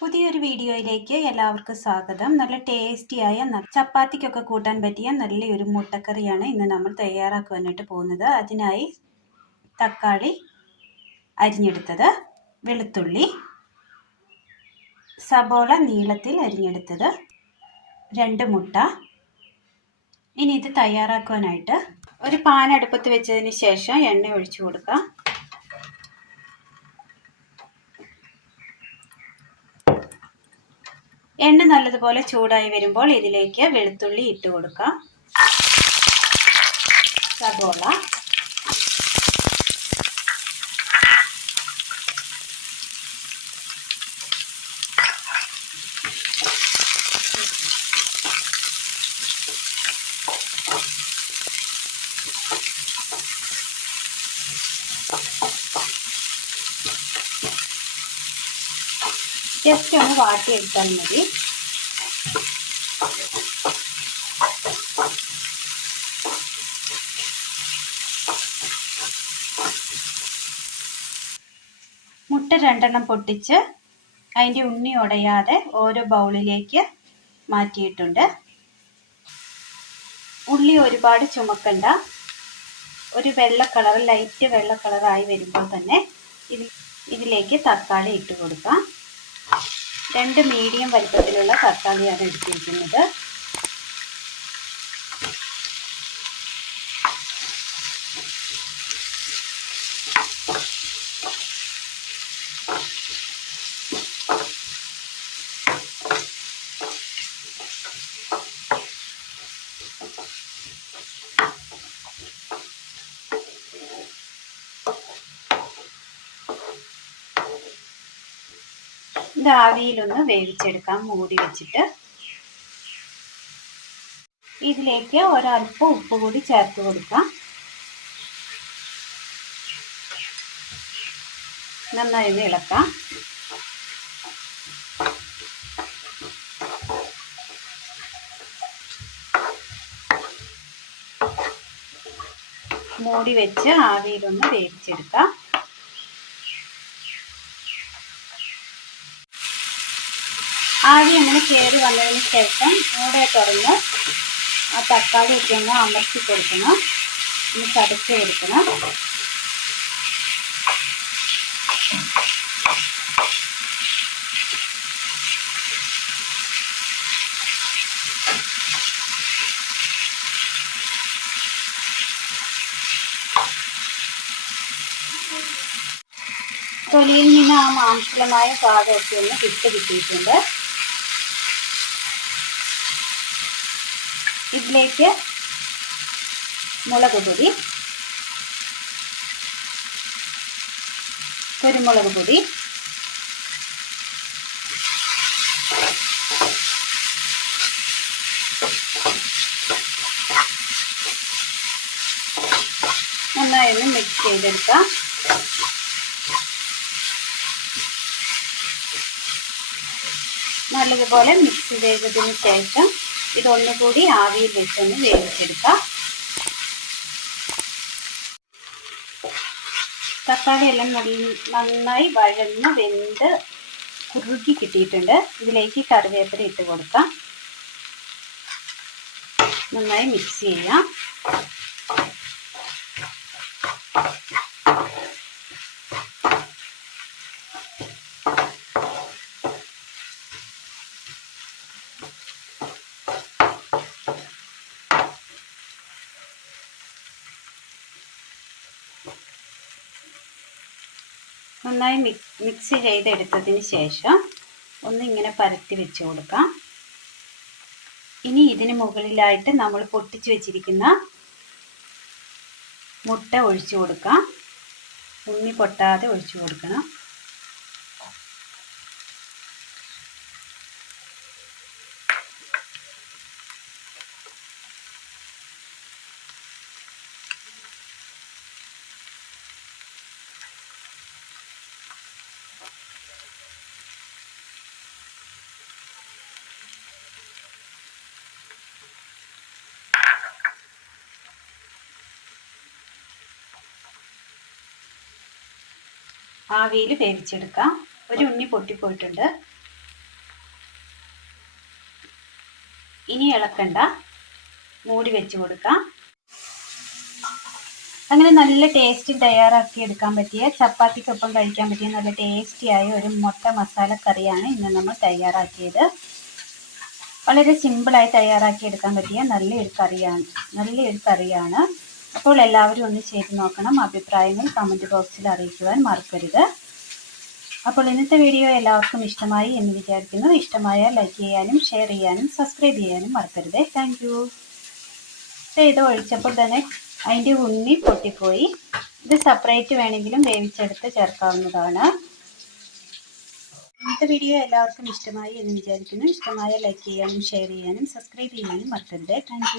പുതിയൊരു വീഡിയോയിലേക്ക് എല്ലാവർക്കും സ്വാഗതം. നല്ല ടേസ്റ്റിയായ ചപ്പാത്തിക്കൊക്കെ കൂട്ടാൻ പറ്റിയ നല്ലൊരു മുട്ടക്കറിയാണ് ഇന്ന് നമ്മൾ തയ്യാറാക്കുവാനായിട്ട് പോകുന്നത്. അതിനായി തക്കാളി അരിഞ്ഞെടുത്തത് വെളുത്തുള്ളി സബോള നീളത്തിൽ അരിഞ്ഞെടുത്തത് രണ്ട് മുട്ട. ഇനി ഇത് തയ്യാറാക്കുവാനായിട്ട് ഒരു പാൻ അടുപ്പത്ത് വെച്ചതിന് ശേഷം എണ്ണ ഒഴിച്ചു കൊടുക്കാം. എണ്ണ നല്ലതുപോലെ ചൂടായി വരുമ്പോൾ ഇതിലേക്ക് വെളുത്തുള്ളി ഇട്ട് കൊടുക്കാം. സബോള ജസ്റ്റ് ഒന്ന് വാട്ടിയെടുത്താൽ മതി. മുട്ട രണ്ടെണ്ണം പൊട്ടിച്ച് അതിന്റെ ഉണ്ണി ഉടയാതെ ഓരോ ബൗളിലേക്ക് മാറ്റിയിട്ടുണ്ട്. ഉള്ളി ഒരുപാട് ചുമക്കണ്ട. ഒരു വെള്ള കളർ ലൈറ്റ് വെള്ള കളറായി വരുമ്പോൾ തന്നെ ഇതിലേക്ക് തക്കാളി ഇട്ട് കൊടുക്കാം. രണ്ട് മീഡിയം വലിപ്പത്തിലുള്ള തക്കാളിയാണ് എടുത്തിരിക്കുന്നത്. ഇത് ആവിയിലൊന്ന് വേവിച്ചെടുക്കാം മൂടി വെച്ചിട്ട് ഇതിലേക്ക് ഒരൽപ്പം ഉപ്പ് കൂടി ചേർത്ത് കൊടുക്കാം. നന്നായി ഇളക്കാം. മൂടി വെച്ച് ആവിയിലൊന്ന് വേവിച്ചെടുക്കാം. ആവി അങ്ങനെ കയറി വന്നതിന് ശേഷം മൂടെ തുറന്ന് ആ തക്കാളി ഒക്കെ ഒന്ന് അമർത്തി കൊടുക്കണം. ഒന്ന് ചതച്ച് കൊടുക്കണം. തൊലിയിൽ നിന്ന് ആ മാംസമായ പാകമൊക്കെ ഒന്ന് വിട്ട് കിട്ടിയിട്ടുണ്ട്. ഇതിലേക്ക് മുളക് പൊടി കുരുമുളക് പൊടി നന്നായി ഒന്ന് മിക്സ് ചെയ്തെടുക്കാം. നല്ലതുപോലെ മിക്സ് ചെയ്തതിന് ശേഷം ഇതൊന്നുകൂടി ആവിയിൽ വെച്ചൊന്ന് വേവിച്ചെടുക്കാം. തക്കാളി എല്ലാം നന്നായി വഴന്ന് വെന്ത് കുറുകി കിട്ടിയിട്ടുണ്ട്. ഇതിലേക്ക് കറിവേപ്പില ഇട്ട് കൊടുക്കാം. നന്നായി മിക്സ് ചെയ്യാം. നന്നായി മിക്സ് ചെയ്തെടുത്തതിന് ശേഷം ഒന്നിങ്ങനെ പരത്തി വെച്ച് കൊടുക്കാം. ഇനി ഇതിന് മുകളിലായിട്ട് നമ്മൾ പൊട്ടിച്ച് വെച്ചിരിക്കുന്ന മുട്ട ഒഴിച്ചു കൊടുക്കാം. ഉണ്ണി പൊട്ടാതെ ഒഴിച്ചു കൊടുക്കണം. ആവിയിൽ വേവിച്ചെടുക്കാം. ഒരു ഉണ്ണി പൊട്ടിപ്പോയിട്ടുണ്ട്. ഇനി ഇളക്കണ്ട. മൂടി വെച്ച് കൊടുക്കാം. അങ്ങനെ നല്ല ടേസ്റ്റ് തയ്യാറാക്കി എടുക്കാൻ പറ്റിയ ചപ്പാത്തിക്കൊപ്പം കഴിക്കാൻ പറ്റിയ നല്ല ടേസ്റ്റിയായ ഒരു മുട്ട മസാല കറിയാണ് ഇന്ന് നമ്മൾ തയ്യാറാക്കിയത്. വളരെ സിമ്പിളായി തയ്യാറാക്കി എടുക്കാൻ പറ്റിയ നല്ലൊരു കറിയാണ് നല്ലൊരു കറിയാണ്. അപ്പോൾ എല്ലാവരും ഒന്ന് ചെയ്ത് നോക്കണം അഭിപ്രായങ്ങൾ കമന്റ് ബോക്സിൽ അറിയിക്കുവാൻ മറക്കരുത്. അപ്പോൾ ഇന്നത്തെ വീഡിയോ എല്ലാവർക്കും ഇഷ്ടമായി എന്ന് വിചാരിക്കുന്നു. ഇഷ്ടമായാൽ ലൈക്ക് ചെയ്യാനും ഷെയർ ചെയ്യാനും സബ്സ്ക്രൈബ് ചെയ്യാനും മറക്കരുത്. താങ്ക് യു ഇത് ഒഴിച്ചപ്പോൾ തന്നെ അതിന്റെ ഉണ്ണി പൊട്ടിപ്പോയി. ഇത് സെപ്പറേറ്റ് വേണമെങ്കിലും വേവിച്ചെടുത്ത് ചേർക്കാവുന്നതാണ്. ഇന്നത്തെ വീഡിയോ എല്ലാവർക്കും ഇഷ്ടമായി എന്ന് വിചാരിക്കുന്നു. ഇഷ്ടമായ ലൈക്ക് ചെയ്യാനും ഷെയർ ചെയ്യാനും സബ്സ്ക്രൈബ് ചെയ്യാനും മറക്കരുത്. താങ്ക്